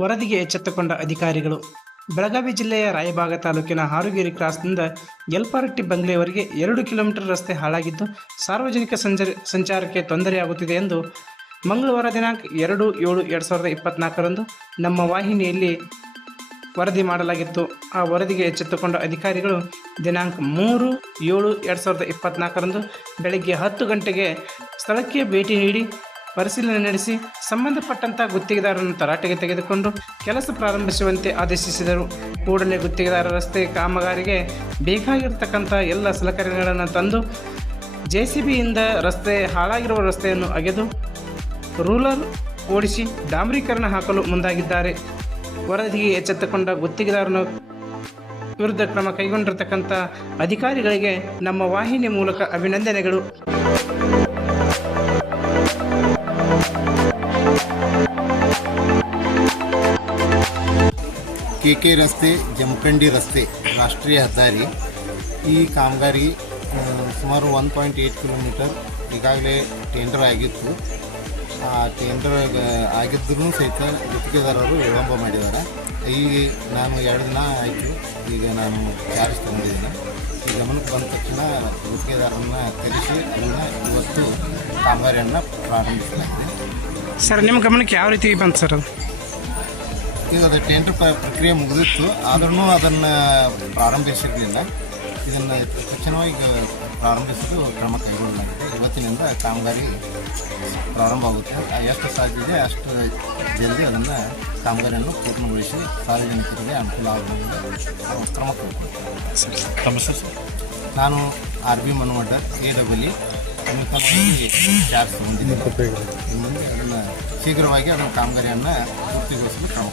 ವರದಿಗೆ ಎಚ್ಚೆತ್ತುಕೊಂಡ ಅಧಿಕಾರಿಗಳು. ಬೆಳಗಾವಿ ಜಿಲ್ಲೆಯ ರಾಯಭಾಗ ತಾಲೂಕಿನ ಹಾರುಗೇರಿ ಕ್ರಾಸ್ನಿಂದ ಯಲ್ಪಾರಟ್ಟಿ ಬಂಗ್ಲೆಯವರೆಗೆ ಎರಡು ಕಿಲೋಮೀಟರ್ ರಸ್ತೆ ಹಾಳಾಗಿದ್ದು, ಸಾರ್ವಜನಿಕ ಸಂಚಾರ ಸಂಚಾರಕ್ಕೆ ತೊಂದರೆಯಾಗುತ್ತಿದೆ ಎಂದು ಮಂಗಳವಾರ ದಿನಾಂಕ ಎರಡು ಏಳು ಎರಡು ಸಾವಿರದ ಇಪ್ಪತ್ನಾಲ್ಕರಂದು ನಮ್ಮ ವಾಹಿನಿಯಲ್ಲಿ ವರದಿ ಮಾಡಲಾಗಿತ್ತು. ಆ ವರದಿಗೆ ಎಚ್ಚೆತ್ತುಕೊಂಡ ಅಧಿಕಾರಿಗಳು, ದಿನಾಂಕ ಮೂರು ಏಳು ಎರಡು ಸಾವಿರದ ಇಪ್ಪತ್ನಾಲ್ಕರಂದು ಬೆಳಗ್ಗೆ ಹತ್ತು ಗಂಟೆಗೆ ಸ್ಥಳಕ್ಕೆ ಭೇಟಿ ನೀಡಿ ಪರಿಶೀಲನೆ ನಡೆಸಿ ಸಂಬಂಧಪಟ್ಟಂಥ ಗುತ್ತಿಗೆದಾರರನ್ನು ತರಾಟೆಗೆ ತೆಗೆದುಕೊಂಡು ಕೆಲಸ ಪ್ರಾರಂಭಿಸುವಂತೆ ಆದೇಶಿಸಿದರು. ಕೂಡಲೇ ಗುತ್ತಿಗೆದಾರ ರಸ್ತೆ ಕಾಮಗಾರಿಗೆ ಬೇಕಾಗಿರತಕ್ಕಂಥ ಎಲ್ಲ ಸಲಕರಣೆಗಳನ್ನು ತಂದು ಜೆ ಸಿ ಬಿಯಿಂದ ರಸ್ತೆ ಹಾಳಾಗಿರುವ ರಸ್ತೆಯನ್ನು ಅಗೆದು ರೂಲರ್ ಓಡಿಸಿ ಡಾಂಬರೀಕರಣ ಹಾಕಲು ಮುಂದಾಗಿದ್ದಾರೆ. ವರದಿಗೆ ಎಚ್ಚೆತ್ತುಕೊಂಡ ಗುತ್ತಿಗೆದಾರನ ವಿರುದ್ಧ ಕ್ರಮ ಕೈಗೊಂಡಿರತಕ್ಕಂಥ ಅಧಿಕಾರಿಗಳಿಗೆ ನಮ್ಮ ವಾಹಿನಿ ಮೂಲಕ ಅಭಿನಂದನೆಗಳು. ಕೆ ಕೆ ರಸ್ತೆ, ಜಮಖಂಡಿ ರಸ್ತೆ, ರಾಷ್ಟ್ರೀಯ ಹೆದ್ದಾರಿ. ಈ ಕಾಮಗಾರಿ ಸುಮಾರು ಒನ್ ಪಾಯಿಂಟ್ ಏಯ್ಟ್ ಕಿಲೋಮೀಟರ್ ಈಗಾಗಲೇ ಟೆಂಡರ್ ಆಗಿತ್ತು. ಆ ಟೆಂಡರ್ ಆಗಿದ್ದರೂ ಸಹಿತ ಗುತ್ತಿಗೆದಾರರು ವಿಳಂಬ ಮಾಡಿದ್ದಾರೆ. ಈಗ ನಾನು ಎರಡು ದಿನ ಆಯಿತು, ಈಗ ನಾನು ಚಾರ್ಜ್ ತಗೊಂಡಿದ್ದೀನಿ. ಈ ಗಮನಕ್ಕೆ ಬಂದ ತಕ್ಷಣ ಗುತ್ತಿಗೆದಾರರನ್ನ ಕರೆಸಿ ಅದನ್ನು ಇವತ್ತು ಕಾಮಗಾರಿಯನ್ನು ಪ್ರಾರಂಭಿಸಲಾಗಿದೆ. ಸರ್, ನಿಮ್ಮ ಗಮನಕ್ಕೆ ಯಾವ ರೀತಿ ಬಂತು ಸರ್ ಅದು? ಈಗ ಅದು ಟೆಂಡರ್ ಪ್ರಕ್ರಿಯೆ ಮುಗಿದಿತ್ತು. ಆದ್ರೂ ಅದನ್ನು ಪ್ರಾರಂಭಿಸಿರಲಿಲ್ಲ. ಇದನ್ನು ತಕ್ಷಣವಾಗಿ ಪ್ರಾರಂಭಿಸಲು ಕ್ರಮ ಕೈಗೊಳ್ಳಲಾಗಿದೆ. ಇವತ್ತಿನಿಂದ ಕಾಮಗಾರಿ ಪ್ರಾರಂಭ ಆಗುತ್ತೆ. ಎಷ್ಟು ಸಾಧ್ಯ ಇದೆ ಅಷ್ಟು ಜಲ್ದಿ ಅದನ್ನು ಕಾಮಗಾರಿಯನ್ನು ಪೂರ್ಣಗೊಳಿಸಿ ಸಾರ್ವಜನಿಕರಿಗೆ ಅನುಕೂಲ ಆಗುವಂತೆ ನಾವು ಕ್ರಮ ಕೈಗೊಳ್ಳುತ್ತೆ ನಾನು ಆರ್ ಬಿ ಮನ್ಮಡ್ಡ ಎ ಡಬ್ಲ್ಯೂ ಮುಂದೆ ಶೀಘ್ರವಾಗಿ ಅದನ್ನು ಕಾಮಗಾರಿಯನ್ನು ಪೂರ್ತಿಗೊಳಿಸಲು ಕ್ರಮ